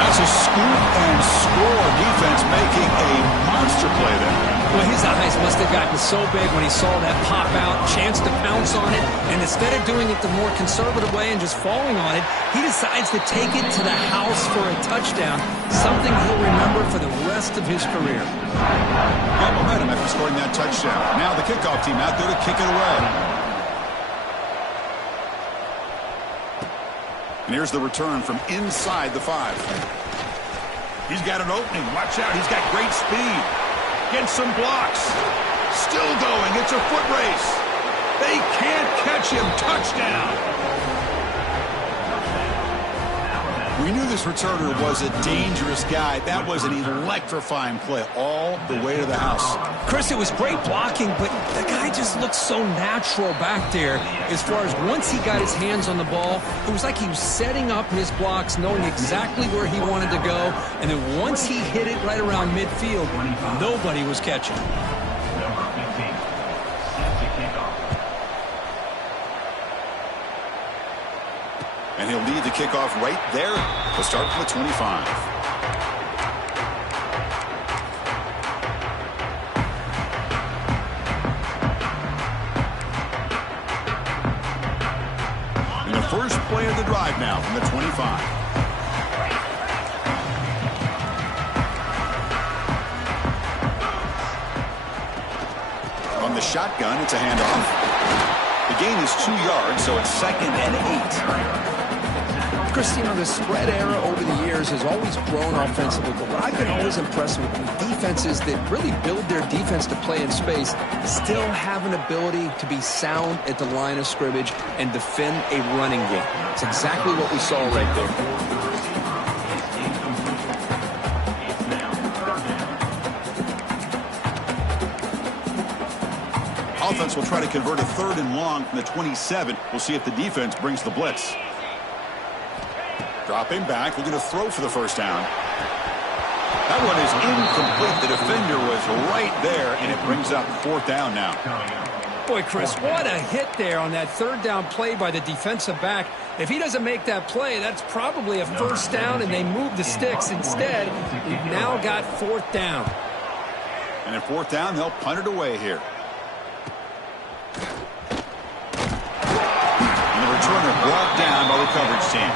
That's a scoop and score defense making a monster play there. Well, his eyes must have gotten so big when he saw that pop out, chance to pounce on it, and instead of doing it the more conservative way and just falling on it, he decides to take it to the house for a touchdown, something he'll remember for the rest of his career. Got momentum after scoring that touchdown. Now the kickoff team out there to kick it away. And here's the return from inside the 5. He's got an opening. Watch out. He's got great speed. Gets some blocks. Still going. It's a foot race. They can't catch him. Touchdown. We knew this returner was a dangerous guy. That was an electrifying play all the way to the house. Chris, it was great blocking, but the guy just looked so natural back there. As far as once he got his hands on the ball, it was like he was setting up his blocks, knowing exactly where he wanted to go. And then once he hit it right around midfield, nobody was catching. And he'll lead the kickoff right there. He'll start from the 25. And the first play of the drive now from the 25. On the shotgun, it's a handoff. The gain is 2 yards, so it's 2nd and 8. Chris, you know, the spread era over the years has always grown offensively, but what I've been always impressed with defenses that really build their defense to play in space still have an ability to be sound at the line of scrimmage and defend a running game. It's exactly what we saw right there. Offense will try to convert a 3rd and long from the 27. We'll see if the defense brings the blitz. Dropping back, looking to throw for the first down. That one is incomplete. The defender was right there, and it brings up 4th down now. Boy, Chris, what a hit there on that 3rd down play by the defensive back. If he doesn't make that play, that's probably a 1st down, and they move the sticks. Instead, we've now got 4th down. And at 4th down, they'll punt it away here. And the returner brought down by the coverage team.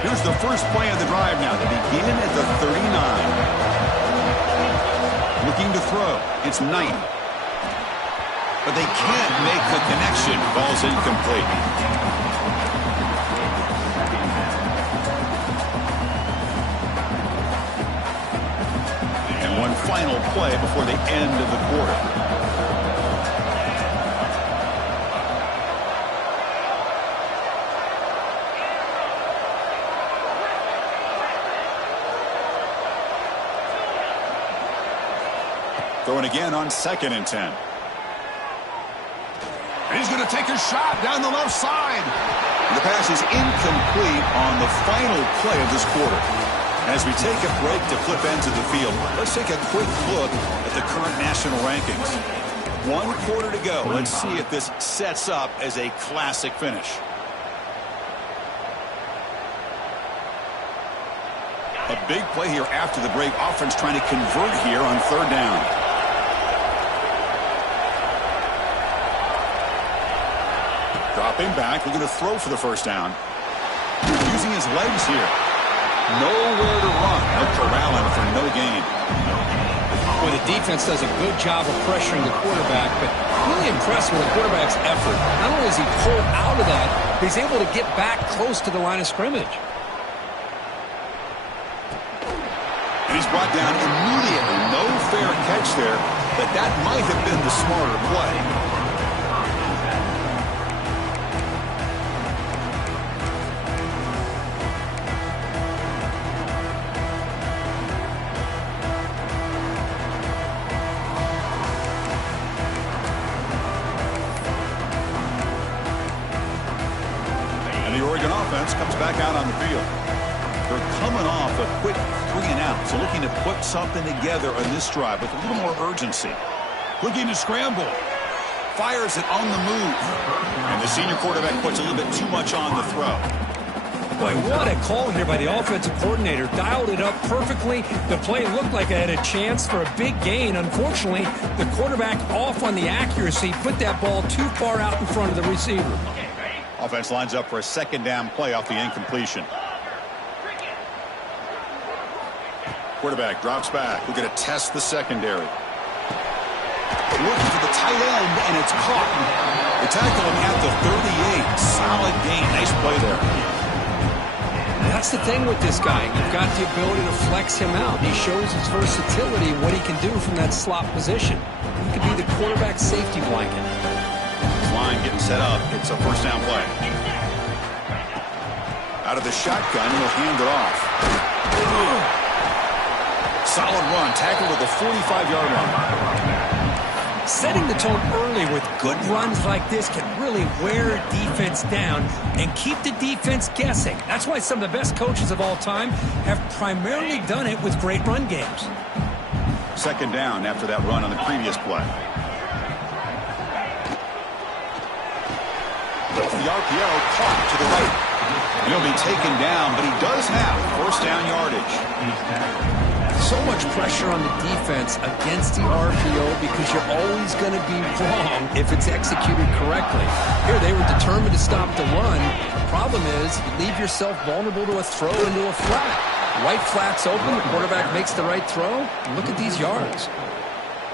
Here's the first play of the drive now. They begin at the 39. Looking to throw. It's Knight. But they can't make the connection. Ball's incomplete. And one final play before the end of the quarter. Throwing again on 2nd and 10. And he's going to take a shot down the left side. The pass is incomplete on the final play of this quarter. As we take a break to flip ends of the field, let's take a quick look at the current national rankings. 1 quarter to go. Let's see if this sets up as a classic finish. A big play here after the break. Offense trying to convert here on 3rd down. Dropping back, looking to throw for the first down. Using his legs here. Nowhere to run. They'll corral him for no gain. Well, the defense does a good job of pressuring the quarterback, but really impressed with the quarterback's effort. Not only is he pulled out of that, but he's able to get back close to the line of scrimmage. And He's brought down immediately. No fair catch there, but that might have been the smarter play. The Oregon offense comes back out on the field. They're coming off a quick 3-and-out, so looking to put something together on this drive with a little more urgency. Looking to scramble. Fires it on the move. And the senior quarterback puts a little bit too much on the throw. Boy, what a call here by the offensive coordinator. Dialed it up perfectly. The play looked like it had a chance for a big gain. Unfortunately, the quarterback off on the accuracy, put that ball too far out in front of the receiver. Offense lines up for a second down play off the incompletion. Quarterback drops back. We're going to test the secondary. Looking for the tight end, and it's caught. They tackle him at the 38. Solid gain. Nice play there. That's the thing with this guy. You've got the ability to flex him out. He shows his versatility, what he can do from that slot position. He could be the quarterback safety blanket. Line getting set up. It's a first down play. Out of the shotgun, he'll hand it off. Solid run. Tackle with a 45-yard run. Setting the tone early with good runs like this can really wear a defense down and keep the defense guessing. That's why some of the best coaches of all time have primarily done it with great run games. Second down after that run on the previous play. The RPO caught to the right. He'll be taken down, but he does have first down yardage. So much pressure on the defense against the RPO because you're always going to be wrong if it's executed correctly. Here they were determined to stop the run. The problem is you leave yourself vulnerable to a throw into a flat. Right flat's open. The quarterback makes the right throw. Look at these yards.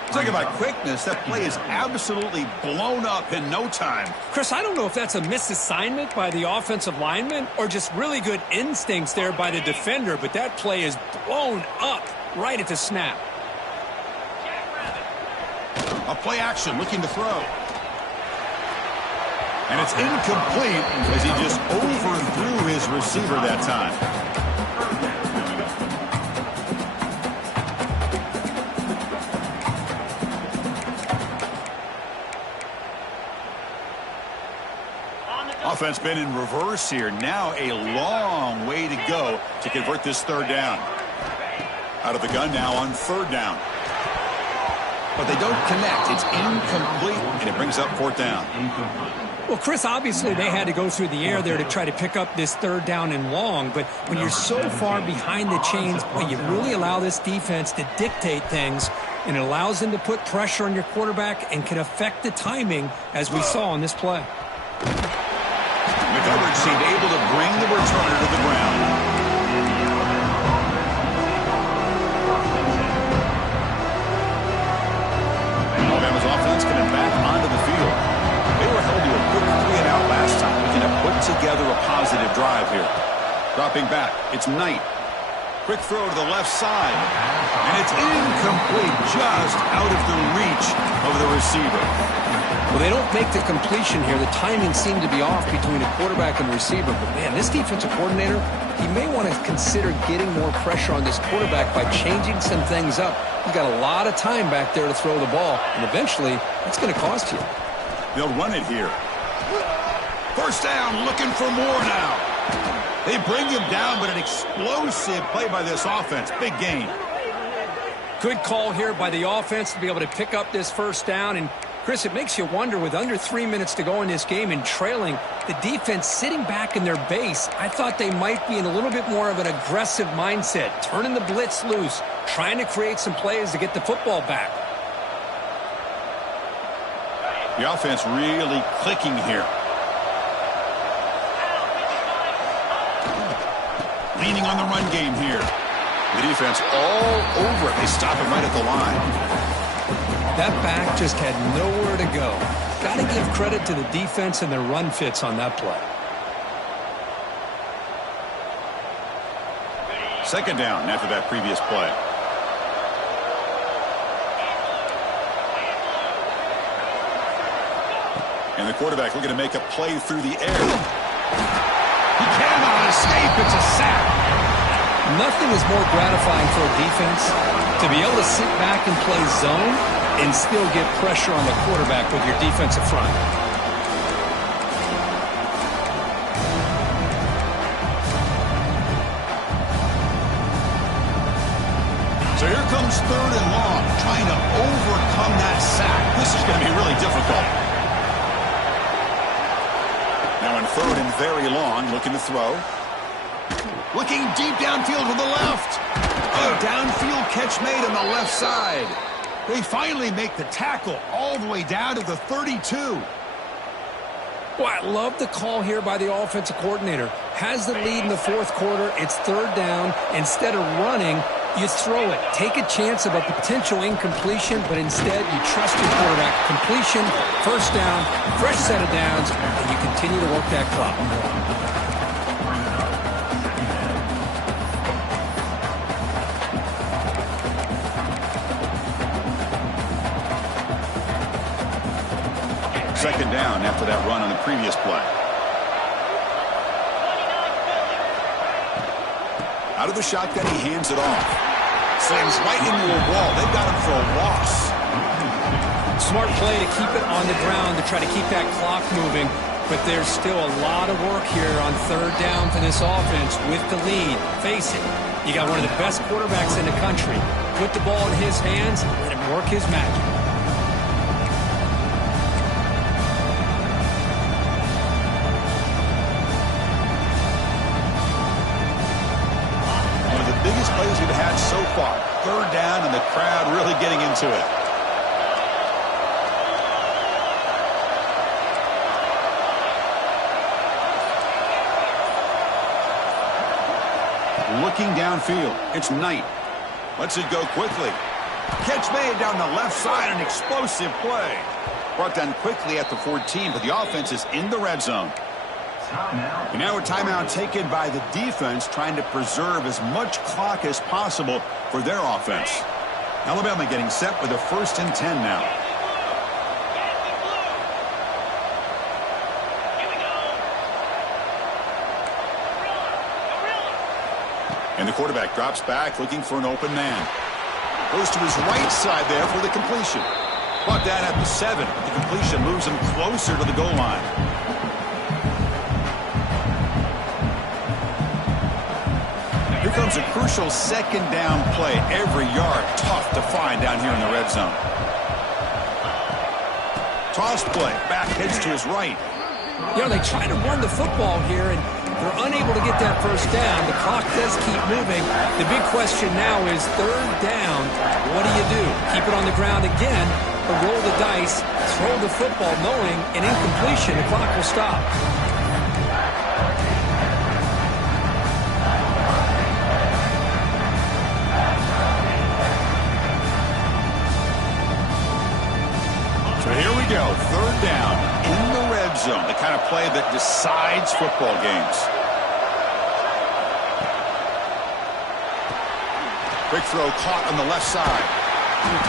Talking about quickness, that play is absolutely blown up in no time. Chris, I don't know if that's a misassignment by the offensive lineman or just really good instincts there by the defender, but that play is blown up right at the snap. A play action, looking to throw. And it's incomplete as he just overthrew his receiver that time. Offense been in reverse here. Now a long way to go to convert this third down. Out of the gun now on third down. But they don't connect. It's incomplete, and it brings up fourth down. Well, Chris, obviously they had to go through the air there to try to pick up this third down and long, but when you're so far behind the chains, boy, you really allow this defense to dictate things, and it allows them to put pressure on your quarterback and can affect the timing, as we saw on this play. McCovern seemed able to bring the returner to the ground. Alabama's offense coming back onto the field. They were held to a quick 3-and-out last time. Looking to put together a positive drive here. Dropping back, it's Knight. Quick throw to the left side. And it's incomplete, just out of the reach of the receiver. Well, they don't make the completion here. The timing seemed to be off between the quarterback and the receiver. But, man, this defensive coordinator, he may want to consider getting more pressure on this quarterback by changing some things up. He's got a lot of time back there to throw the ball, and eventually it's going to cost you. They'll run it here. First down, looking for more now. They bring him down, but an explosive play by this offense. Big gain. Good call here by the offense to be able to pick up this first down. And, Chris, it makes you wonder, with under 3 minutes to go in this game and trailing, the defense sitting back in their base, I thought they might be in a little bit more of an aggressive mindset, turning the blitz loose, trying to create some plays to get the football back. The offense really clicking here. Leaning on the run game here. The defense all over it. They stop him right at the line. That back just had nowhere to go. Got to give credit to the defense and their run fits on that play. Second down after that previous play. And the quarterback looking to make a play through the air. He cannot escape. It's a sack. Nothing is more gratifying for a defense to be able to sit back and play zone and still get pressure on the quarterback with your defensive front. So here comes 3rd and long, trying to overcome that sack. This is going to be really difficult. Now in 3rd and very long, looking to throw. Looking deep downfield to the left. Oh, downfield catch made on the left side. They finally make the tackle all the way down to the 32. Boy, I love the call here by the offensive coordinator. Has the lead in the 4th quarter. It's 3rd down. Instead of running, you throw it. Take a chance of a potential incompletion, but instead you trust your quarterback. Completion, 1st down, fresh set of downs, and you continue to work that clock. Second down after that run on the previous play. Out of the shotgun, he hands it off. Slams right into a wall. They've got him for a loss. Smart play to keep it on the ground to try to keep that clock moving. But there's still a lot of work here on 3rd down for this offense with the lead. Face it, you got one of the best quarterbacks in the country. Put the ball in his hands, let him work his magic. Biggest plays we've had so far. 3rd down and the crowd really getting into it. Looking downfield. It's Knight. Lets it go quickly. Catch made down the left side. An explosive play. Brought down quickly at the 14, but the offense is in the red zone. And now a timeout taken by the defense, trying to preserve as much clock as possible for their offense. Alabama getting set with a 1st and 10 now. And the quarterback drops back, looking for an open man. Goes to his right side there for the completion. Brought down at the 7. The completion moves him closer to the goal line. Here comes a crucial 2nd down play. Every yard tough to find down here in the red zone. Toss play. Back heads to his right. You know, they try to run the football here, and they're unable to get that 1st down. The clock does keep moving. The big question now is 3rd down. What do? Keep it on the ground again, or roll the dice, throw the football knowing an incompletion, the clock will stop. So here we go, 3rd down in the red zone, the kind of play that decides football games. Quick throw caught on the left side.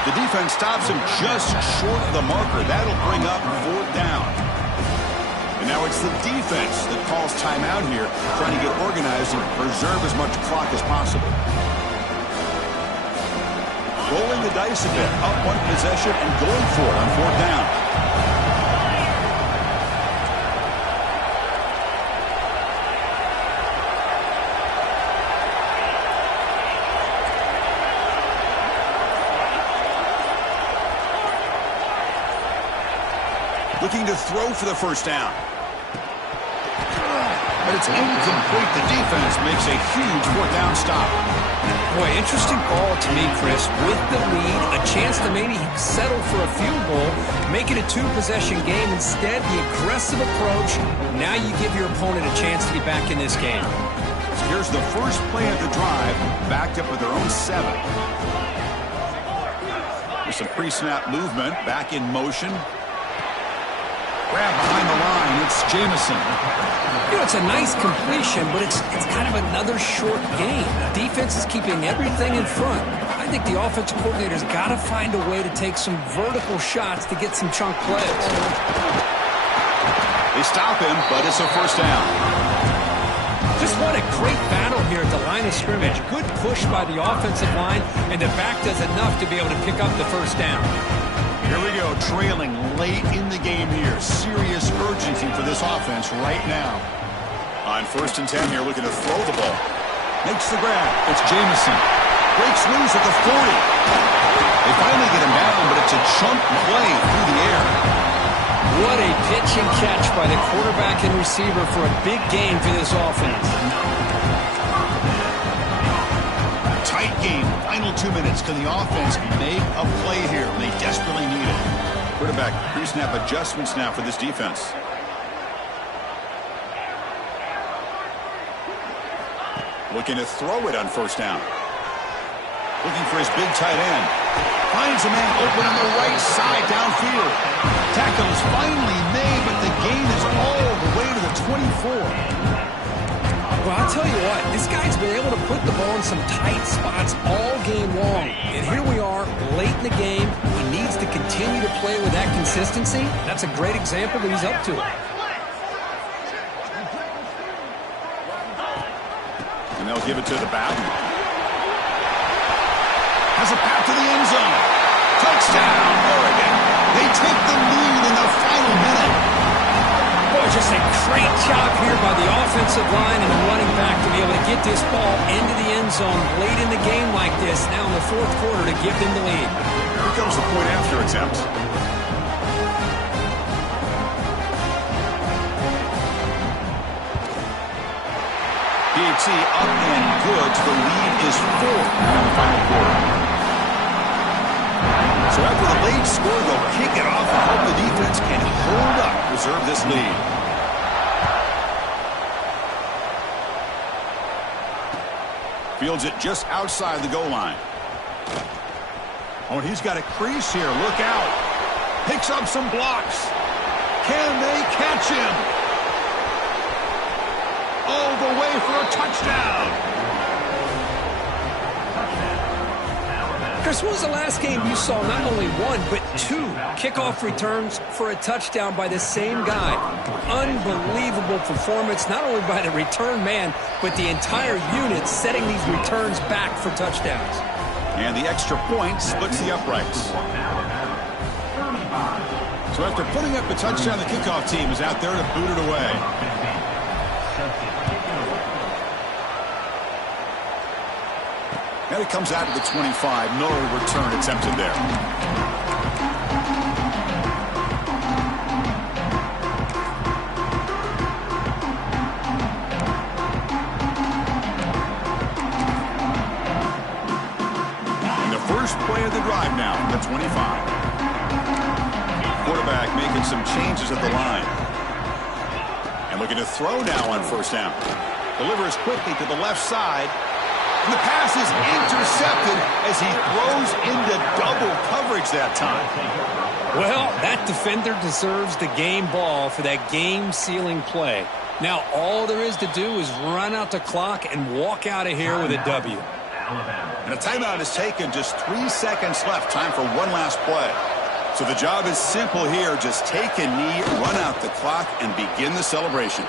The defense stops him just short of the marker. That'll bring up 4th down. And now it's the defense that calls timeout here, trying to get organized and preserve as much clock as possible. Rolling the dice a bit, up 1 possession and going for it on 4th down. Looking to throw for the 1st down. But it's incomplete. The defense makes a huge 4th down stop. Boy, interesting call to me, Chris. With the lead, a chance to maybe settle for a field goal, make it a 2-possession game. Instead, the aggressive approach. Now you give your opponent a chance to get back in this game. So here's the first play of the drive, backed up with their own 7. There's some pre-snap movement, back in motion. Grab behind the line, it's Jamison. You know, it's a nice completion, but it's kind of another short game. The defense is keeping everything in front. I think the offensive coordinator's got to find a way to take some vertical shots to get some chunk plays. They stop him, but it's a first down. Just what a great battle here at the line of scrimmage. Good push by the offensive line, and the back does enough to be able to pick up the first down. Here we go, trailing late in the game here. Serious urgency for this offense right now. On 1st and 10 here, looking to throw the ball. Makes the grab. It's Jamison. Breaks loose at the 40. They finally get him down, but it's a chunk play through the air. What a pitch and catch by the quarterback and receiver for a big gain for this offense. Tight game. Final 2 minutes. Can the offense make a play here? They desperately need it. Quarterback pre-snap adjustments now for this defense. Looking to throw it on 1st down. Looking for his big tight end. Finds a man open on the right side downfield. Tackle is finally made, but the gain is all the way to the 24. Well, I'll tell you what, this guy's been able to put the ball in some tight spots all game long. And here we are, late in the game. He needs to continue to play with that consistency. That's a great example that he's up to it. And they'll give it to the Bowden. Has a path to the end zone. Touchdown, Oregon. They take the lead in the final minute. Boy, just a great job here by the offensive line and the running back to be able to get this ball into the end zone late in the game like this, now in the 4th quarter, to give them the lead. Here comes the point after attempt. PAT up and good. The lead is 4 in the final quarter. So after the late score, they'll kick it off and hope the defense can hold up, preserve this lead. Fields it just outside the goal line. Oh, and he's got a crease here. Look out. Picks up some blocks. Can they catch him? All the way for a touchdown. Chris, when was the last game you saw not only 1, but 2 kickoff returns for a touchdown by the same guy? Unbelievable performance, not only by the return man, but the entire unit setting these returns back for touchdowns. And the extra point splits the uprights. So after putting up a touchdown, the kickoff team is out there to boot it away. And it comes out to the 25. No return attempted there. And the first play of the drive now, the 25. Quarterback making some changes at the line. And looking to throw now on 1st down. Delivers quickly to the left side. And the pass is intercepted as he throws into double coverage that time. Well, that defender deserves the game ball for that game-sealing play. Now, all there is to do is run out the clock and walk out of here with a W. And a timeout is taken. Just 3 seconds left. Time for one last play. So the job is simple here. Just take a knee, run out the clock, and begin the celebration.